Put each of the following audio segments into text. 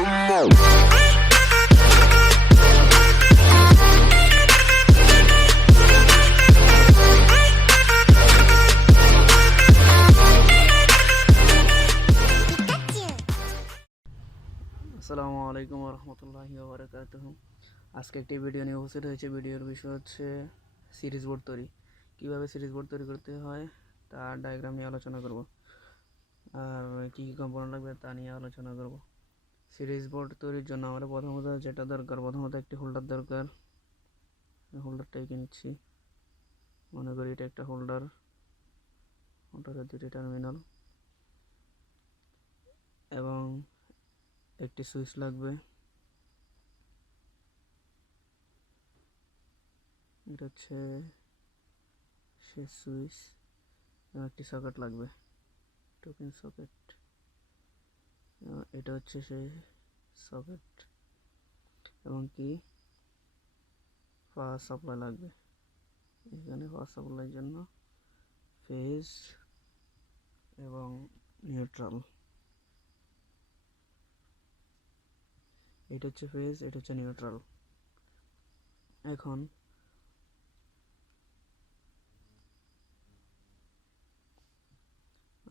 আসসালামু আলাইকুম ওয়া রাহমাতুল্লাহি ওয়া বারাকাতুহু। আজকে একটি ভিডিও নিয়ে উপস্থিত হয়েছে। ভিডিওর বিষয় হচ্ছে সিরিজ বোর্ড তৈরি। কীভাবে সিরিজ বোর্ড তৈরি করতে হয় তার ডায়াগ্রাম নিয়ে আলোচনা করব, আর কী কী কম্পোনেন্ট লাগবে তা নিয়ে আলোচনা করব। সিরিজ বোর্ড তৈরির জন্য আমরা প্রথমত যেটা দরকার, প্রথমত একটি হোল্ডার দরকার। হোল্ডারটা এঁকে নিচ্ছি। মনে করি এটা একটা হোল্ডার, হোল্ডারের দুটি টার্মিনাল এবং একটি সুইচ লাগবে। এটা হচ্ছে সে সুইচ এবং একটি সকেট লাগবে, টোপিন সকেট। এটা হচ্ছে সেই সকেট এবং কি পাওয়ার সাপ্লাই লাগবে। এখানে পাওয়ার সাপ্লাইয়ের জন্য ফেজ এবং নিউট্রাল। এটা হচ্ছে ফেজ, এটা হচ্ছে নিউট্রাল। এখন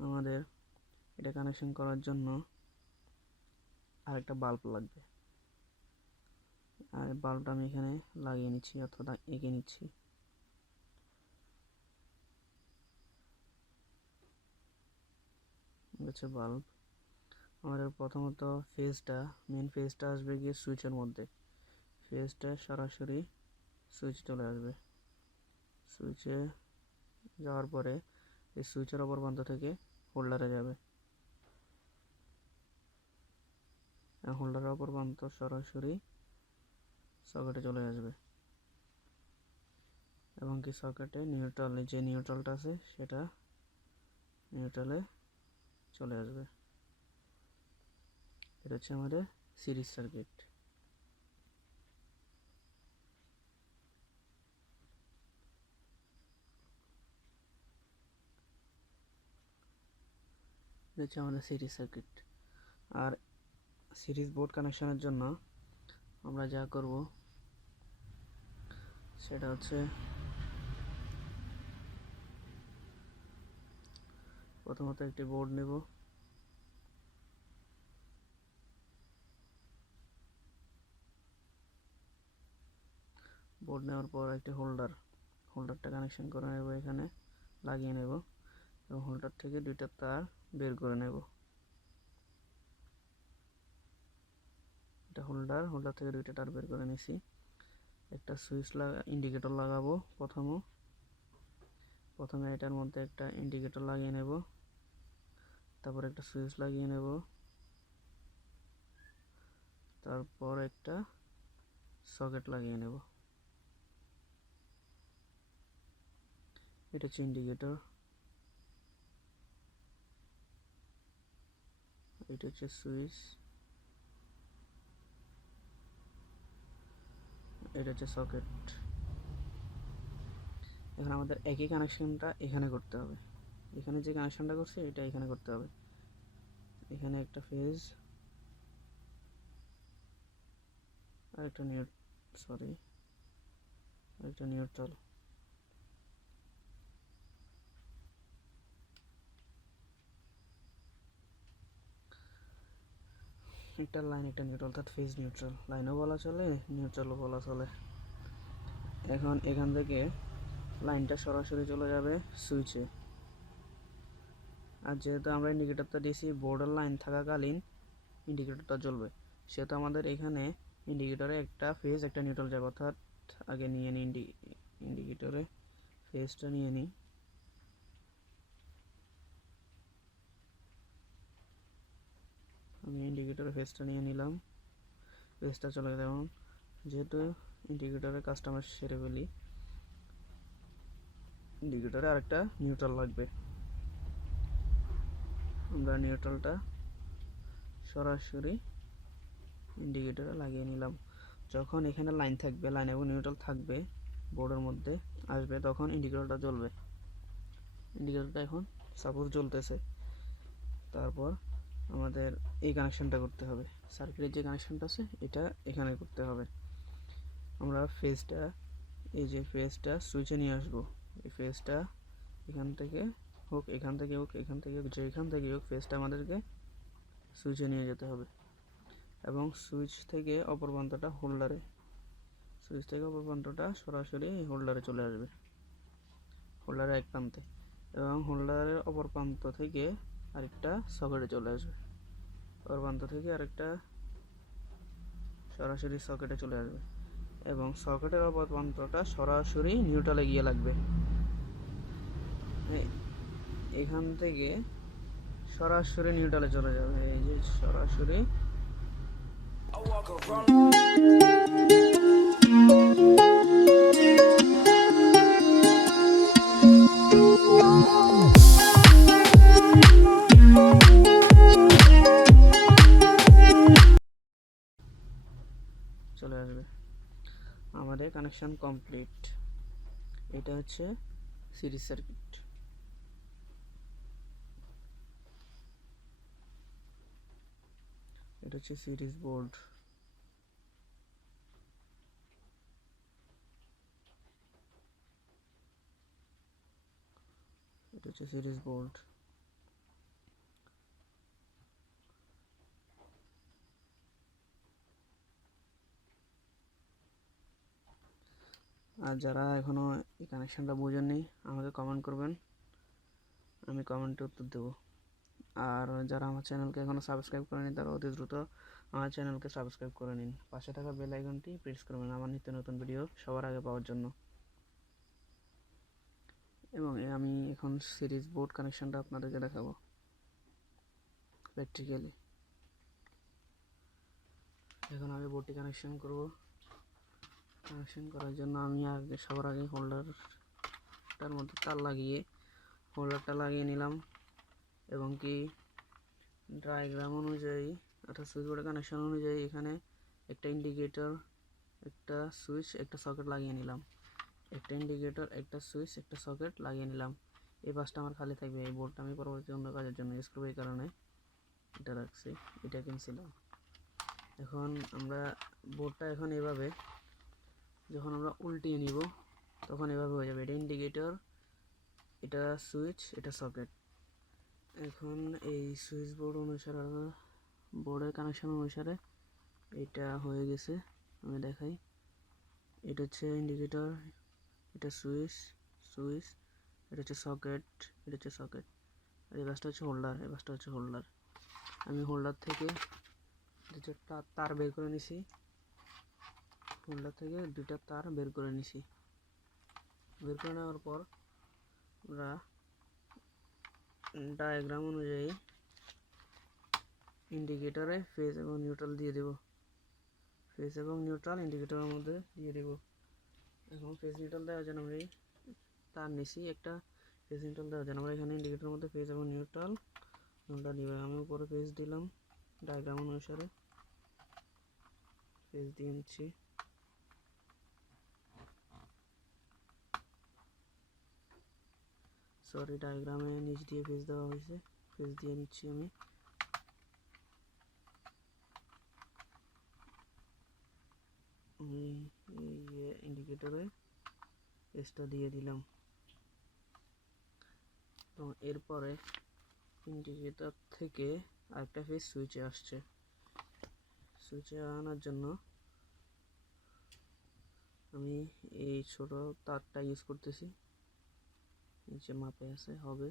আমাদের এটা কানেকশন করার জন্য আরেকটা বাল্ব লাগবে, আর বাল্বটা আমি এখানে লাগিয়ে নিচ্ছি অথবা এঁকে নিচ্ছি। হচ্ছে বাল্ব। আমাদের প্রথমত মেন ফেজটা আসবে গিয়ে সুইচের মধ্যে। ফেজটা সরাসরি সুইচ চলে আসবে। সুইচে যাওয়ার পরে এই সুইচের অপর প্রান্ত থেকে হোল্ডারে যাবে, হোল্ডারের অপর প্রান্ত সরাসরি সকেটে চলে আসবে এবং কি সকেটে যে নিউট্রালটা আছে সেটা নিউট্রালে চলে আসবে। এটা হচ্ছে আমাদের সিরিজ সার্কিট। এটা হচ্ছে আমাদের সিরিজ সার্কিট। আর সিরিজ বোর্ড কানেকশনের জন্য আমরা যা করব সেটা হচ্ছে প্রথমত একটি বোর্ড নেব। বোর্ড নেওয়ার পর একটি হোল্ডারটা কানেকশন করে নেব, এখানে লাগিয়ে নেব এবং হোল্ডার থেকে দুইটা তার বের করে নেব। এটা হোল্ডার থেকে দুইটা তার বের করে নিছি। একটা সুইচ ইন্ডিকেটর লাগাবো। প্রথমে এটার মধ্যে একটা ইন্ডিকেটর লাগিয়ে নেব, তারপর একটা সুইচ লাগিয়ে নেব, তারপর একটা সকেট লাগিয়ে নেব। এটা হচ্ছে ইন্ডিকেটর, এটা হচ্ছে সুইচ, এটা হচ্ছে সকেট। এখন আমাদের একই কানেকশনটা এখানে করতে হবে। এখানে যে কানেকশনটা করছি এটা এখানে করতে হবে। এখানে একটা ফেজ আর একটা নিউট্রাল। একটা লাইন একটা নিউট্রাল, অর্থাৎ ফেজ নিউট্রাল। লাইনও বলা চলে, নিউট্রালও বলা চলে। এখন এখান থেকে লাইনটা সরাসরি চলে যাবে সুইচে। আর যেহেতু আমরা ইন্ডিকেটরটা দিয়েছি বোর্ডের লাইন থাকাকালীন ইন্ডিকেটরটা জ্বলবে, সেহেতু আমাদের এখানে ইন্ডিকেটরে একটা ফেজ একটা নিউট্রাল যাবে। অর্থাৎ আগে নিয়ে নিই ইন্ডিকেটরে ফেজটা নিয়ে নিই। আমি ইন্ডিকেটরে ফেজটা নিয়ে নিলাম। ফেজটা চলে গেল। যেহেতু ইন্ডিকেটরের কাজটা আমরা সেরে ফেলি, ইন্ডিকেটরে আরেকটা নিউট্রাল লাগবে। আমরা নিউট্রালটা সরাসরি ইন্ডিকেটরে লাগিয়ে নিলাম। যখন এখানে লাইন থাকবে, লাইন এবং নিউট্রাল থাকবে বোর্ডের মধ্যে আসবে, তখন ইন্ডিকেটরটা জ্বলবে। ইন্ডিকেটরটা এখন সাপোজ জ্বলতেছে। তারপর আমাদের এই কানেকশনটা করতে হবে। সার্কিটের যে কানেকশনটা আছে এটা এখানে করতে হবে। আমরা ফেজটা, এই যে ফেজটা সুইচে নিয়ে আসবো। এই ফেজটা এখান থেকে হোক, এখান থেকে হোক, এখান থেকে হোক, যেখান থেকে হোক, ফেজটা আমাদেরকে সুইচে নিয়ে যেতে হবে। এবং সুইচ থেকে অপর প্রান্তটা হোল্ডারে, সুইচ থেকে অপর প্রান্তটা সরাসরি হোল্ডারে চলে আসবে, হোল্ডারের এক প্রান্তে। এবং হোল্ডারের অপর প্রান্ত থেকে আরেকটা সকেটে চলে আসবে, অপর প্রান্ত থেকে আরেকটা সরাসরি সকেটে চলে আসবে। এবং সকেটের অপর প্রান্তটা সরাসরি নিউট্রালে গিয়ে লাগবে। এখান থেকে সরাসরি নিউট্রালে চলে যাবে, এই যে সরাসরি। চলে আসবে। আমাদের কানেকশন কমপ্লিট। এটা হচ্ছে সিরিজ সার্কিট। এটা হচ্ছে সিরিজ বোর্ড। এটা হচ্ছে সিরিজ বোর্ড। আর যারা এখনও এই কানেকশানটা বোঝেননি আমাকে কমেন্ট করবেন, আমি কমেন্টে উত্তর দেবো। আর যারা আমার চ্যানেলকে এখনও সাবস্ক্রাইব করেনি তারা অতি দ্রুত আমার চ্যানেলকে সাবস্ক্রাইব করে নিন। পাশে থাকা বেল আইকনটি প্রেস করবেন আমার নিত্য নতুন ভিডিও সবার আগে পাওয়ার জন্য। এবং আমি এখন সিরিজ বোর্ড কানেকশানটা আপনাদেরকে দেখাবো প্র্যাকটিক্যালি। এখন আমি বোর্ডটি কানেকশান করব। কানেকশান করার জন্য আমি সবার আগে হোল্ডারটার মধ্যে তার লাগিয়ে হোল্ডারটা লাগিয়ে নিলাম। এবং কি ডায়াগ্রাম অনুযায়ী অর্থাৎ সুইচ বোর্ডের কানেকশন অনুযায়ী এখানে একটা ইন্ডিকেটর, একটা সুইচ, একটা সকেট লাগিয়ে নিলাম। একটা ইন্ডিকেটর, একটা সুইচ, একটা সকেট লাগিয়ে নিলাম। এই পাশটা আমার খালি থাকবে। এই বোর্ডটা আমি পরবর্তী অন্য কাজের জন্য ইউজ করবো, এই কারণে এটা রাখছি, এটা কিনছিলাম। এখন আমরা বোর্ডটা এখন এভাবে যখন আমরা উল্টিয়ে নিব তখন এভাবে হয়ে যাবে। এটা ইন্ডিকেটর, এটা সুইচ, এটা সকেট। এখন এই সুইচ বোর্ড অনুসারে, বোর্ডের কানেকশন অনুসারে এটা হয়ে গেছে। আমি দেখাই, এটা হচ্ছে ইন্ডিকেটর, এটা সুইচ, এটা হচ্ছে সকেট, এটা হচ্ছে সকেট। আর এই বাসটা হচ্ছে হোল্ডার, এই বাসটা হচ্ছে হোল্ডার। আমি হোল্ডার থেকে দুটো তার বের করে নিছি, হোল্ডার থেকে দুটা তার বের করে নিছি। বের করে নেওয়ার পর আমরা ডায়াগ্রাম অনুযায়ী ইন্ডিকেটরে ফেজ এবং নিউট্রাল দিয়ে দেব। ফেজ এবং নিউট্রাল ইন্ডিকেটরের মধ্যে দিয়ে দেব। এখন ফেজ নিউট্রাল দেওয়ার জন্য আমরা তার নিচে একটা ফেজ নিউট্রাল দেওয়ার জন্য আমরা এখানে ইন্ডিকেটরের মধ্যে ফেজ এবং নিউট্রাল দিব। আমি উপরে ফেজ দিলাম, ডায়াগ্রাম অনুসারে ফেজ দিয়ে নিচ্ছি। সরি, ডায়াগ্রামে নিচ দিয়ে ফেজ দেওয়া হয়েছে, ফেজ দিয়ে নিচ্ছি আমি। এই ইন্ডিকেটরে ফেজটা দিয়ে দিলাম। এবং এরপরে ইন্ডিকেটর থেকে আরেকটা ফেজ সুইচে আসছে। সুইচে আনার জন্য আমি এই ছোট তারটা ইউজ করতেছি, নিচে মাপে আছে হবে।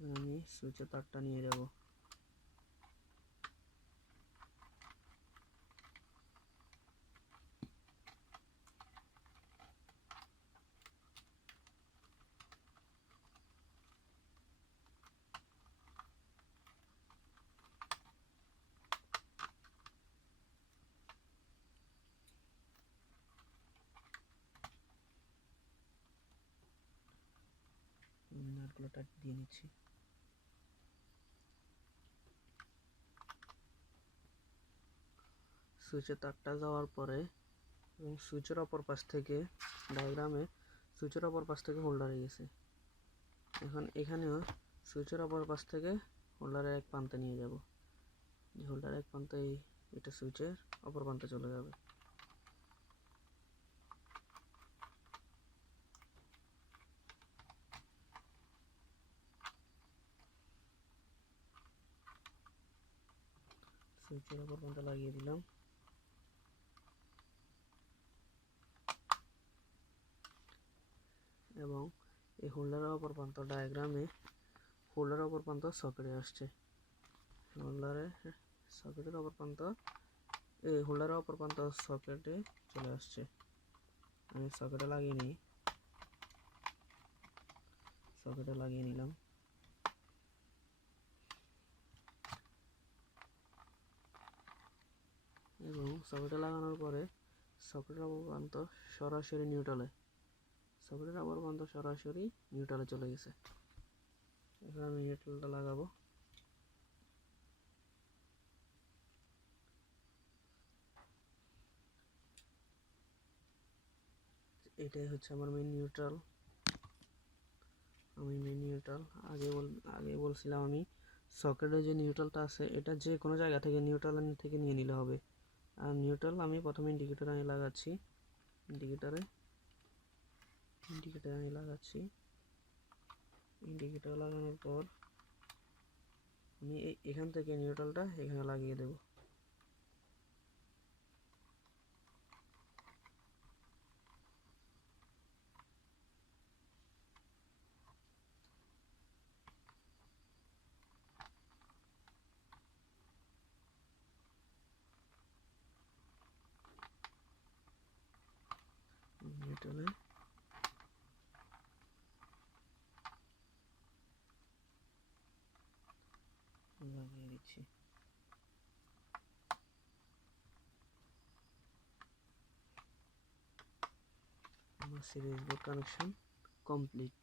আমি সুইচের তারটা নিয়ে যাব। নাটগুলো টাইট দিয়ে নিচ্ছি। সুইচের তারটা যাওয়ার পরে এবং সুইচের অপর পাশ থেকে ডায়াগ্রামে সুইচের অপর পাশ থেকে হোল্ডারে গেছে। এখন এখানেও সুইচের অপর পাশ থেকে হোল্ডারের এক প্রান্তে নিয়ে যাব। যে হোল্ডারের এক প্রান্তে এটা সুইচের অপর প্রান্তে চলে যাবে। সুইচের অপর প্রান্তে লাগিয়ে দিলাম। এবং এই হোল্ডারের অপর প্রান্ত ডায়াগ্রামে হোল্ডারের অপর প্রান্ত সকেটে আসছে। সকেটের অপর প্রান্ত এই হোল্ডারের অপর প্রান্ত সকেটে চলে আসছে। আমি সকেটে লাগিয়ে নিলাম। এবং সকেটে লাগানোর পরে সকেটের অপর প্রান্ত সরাসরি নিউট্রালে চলে গেছে। এখন আমি নিউট্রালটা লাগাবো। এটাই হচ্ছে আমার মেইন নিউট্রাল। আগে বলছিলাম আমি সকেটে যে নিউট্রালটা আছে এটা যে কোনো জায়গা থেকে নিউট্রাল থেকে নিয়ে নিলে হবে। আর নিউট্রাল আমি প্রথমে ইন্ডিকেটরে আমি লাগাচ্ছি। ইন্ডিকেটর লাগানোর পর আমি এখান থেকে নিউট্রালটা এখানে লাগিয়ে দেব। নিউট্রালে লাগিয়ে দিচ্ছি। আমার সিরিজ বোর্ড কানেকশন কমপ্লিট।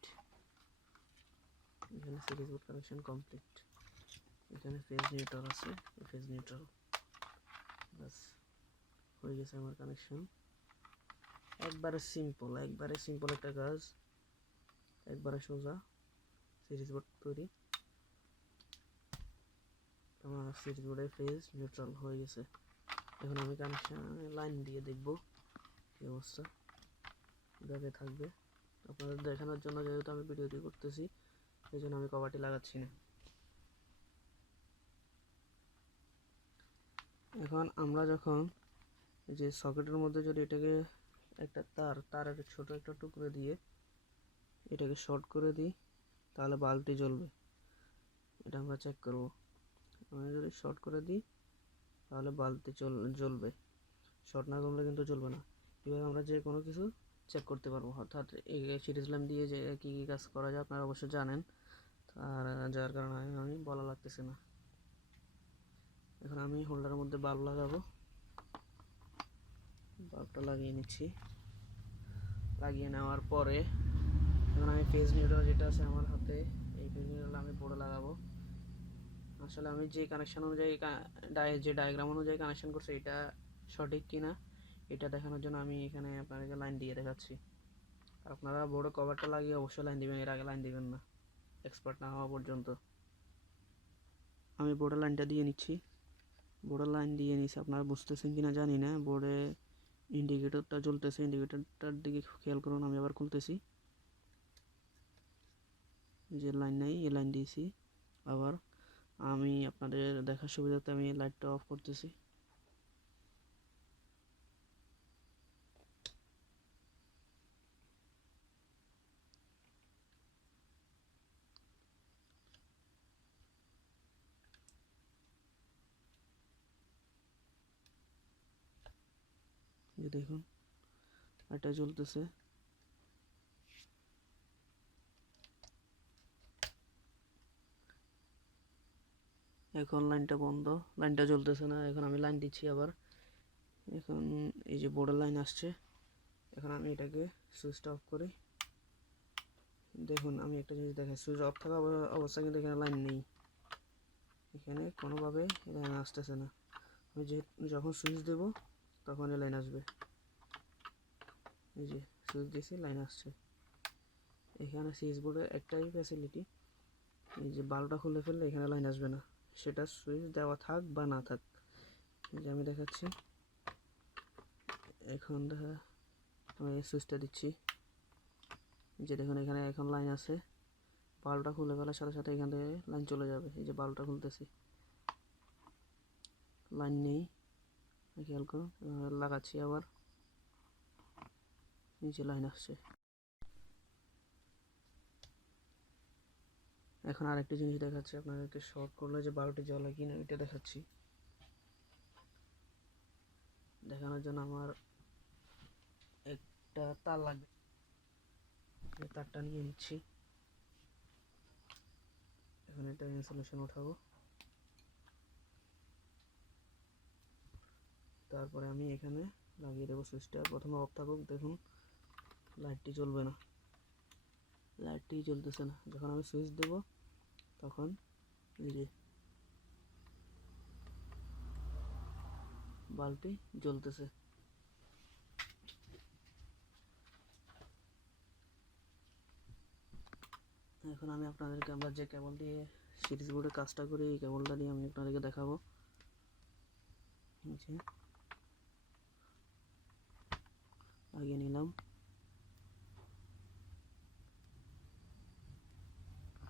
এখানে ফেজ নিউট্রাল আছে, ফেজ নিউট্রাল বাস হয়ে গেছে আমার কানেকশন। একবারে সিম্পল একটা কাজ, একবারে সোজা সিরিজ বোর্ড তৈরি। আমার সিরিজ বোর্ডের ফেজ নিউট্রাল হয়ে গেছে। এখন আমি কানেকশন লাইন দিয়ে দেখব কি অবস্থা। এভাবে থাকবে আপনাদের দেখানোর জন্য, যেহেতু আমি ভিডিওটি করতেছি এই জন্য আমি কভারটি লাগাচ্ছি না। এখন আমরা যখন যে সকেটের মধ্যে যদি এটাকে একটা তারের ছোট একটা টুকরো দিয়ে এটাকে শর্ট করে দিই তাহলে বাল্বটি জ্বলবে। এটা আমরা চেক করব। আমি যদি শর্ট করে দিই তাহলে বাল্বটি জ্বলবে, শর্ট না করলে কিন্তু জ্বলবে না। এবার আমরা যে কোনো কিছু চেক করতে পারবো, অর্থাৎ এই সিরিজ ল্যাম্প দিয়ে যে কী কাজ করা যায় আপনারা অবশ্যই জানেন, আর যার কারণে আমি বলা লাগতেছে না। এখন আমি হোল্ডারের মধ্যে বাল্ব লাগাবো। বাল্বটা লাগিয়ে নিচ্ছি। লাগিয়ে নেওয়ার পরে এখন আমি ফেজ নিউট্রাল যেটা আছে আমার হাতে, এই ফেজ নিউট্রাল আমি বোর্ডে লাগাবো। আসলে আমি যে কানেকশন অনুযায়ী যে ডায়াগ্রাম অনুযায়ী কানেকশন করছি এটা সঠিক কিনা এটা দেখানোর জন্য আমি এখানে আপনাদেরকে লাইন দিয়ে দেখাচ্ছি। আর আপনারা বোর্ডে কভারটা লাগিয়ে অবশ্যই লাইন দিবেন, এর আগে লাইন দিবেন না এক্সপার্ট না হওয়া পর্যন্ত। আমি বোর্ডের লাইনটা দিয়ে নিচ্ছি। আপনারা বুঝতেছেন কিনা জানি না। বোর্ডে ইন্ডিকেটরটা জ্বলতেছে, ইন্ডিকেটরটার দিকে খেয়াল করুন। আমি আবার খুলতেছি, যে লাইন নাই এই লাইন দিয়েছি। আবার আমি আপনাদের দেখার সুবিধাতে আমি লাইটটা অফ করতেছি। যে দেখুন লাইটটা জ্বলতেছে। এখন লাইনটা বন্ধ, লাইনটা জ্বলতেছে না। এখন আমি লাইন দিচ্ছি আবার। এখন এই যে বোর্ডের লাইন আসছে। এখন আমি এটাকে সুইচটা অফ করি। দেখুন আমি একটা জিনিস দেখাই, সুইচ অফ থাকা অবস্থা কিন্তু এখানে লাইন নেই, এখানে কোনোভাবে লাইন আসতেছে না। আমি যখন সুইচ দেব তখন এই লাইন আসবে। এই যে সুইচ দিয়েছি লাইন আসছে। এখানে সুইচ বোর্ডের একটাই ফ্যাসিলিটি, এই যে বাল্বটা খুলে ফেললে এখানে লাইন আসবে না, সেটা সুইচ দেওয়া থাক বা না থাক। এই যে আমি দেখাচ্ছি, এখন আমি সুইচটা দিচ্ছি, যে দেখুন এখানে এখন লাইন আছে। বাল্বটা খুলে ফেলার সাথে সাথে এখান থেকে লাইন চলে যাবে। এই যে বাল্বটা খুলতেছি, লাইন নেই, খেয়াল করুন। লাগাচ্ছি আবার, নিচে লাইন আসছে। এখন আরেকটি জিনিস দেখাচ্ছি আপনাদেরকে, শর্ট করলে যে বাল্বটি জ্বলে কিনা এটা দেখাচ্ছি। দেখানোর জন্য আমার একটা তার লাগবে, তারটা নিয়ে নিচ্ছি। এখন এটা ইনসুলেশন উঠাবো, তারপরে আমি এখানে লাগিয়ে দেবো সুইচটা। প্রথমে অফ থাকুক, দেখুন লাইটটি জ্বলবে না, লাইটটি জ্বলতেছে না। যখন আমি সুইচ দেবো তখন এই যে বাল্বটি জ্বলতেছে। এখন আমি আপনাদেরকে, আমরা যে কেবল দিয়ে সিরিজ বোর্ডে কাজটা করি, এই কেবলটা দিয়ে আমি আপনাদেরকে দেখাবো। লাগিয়ে নিলাম।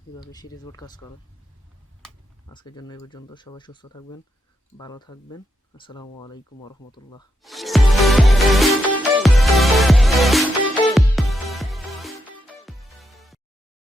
কীভাবে সিরিজ বোর্ড কাজ করে। আজকের জন্য এই পর্যন্ত। সবাই সুস্থ থাকবেন, ভালো থাকবেন। আসসালামু আলাইকুম ওয়া রাহমাতুল্লাহ।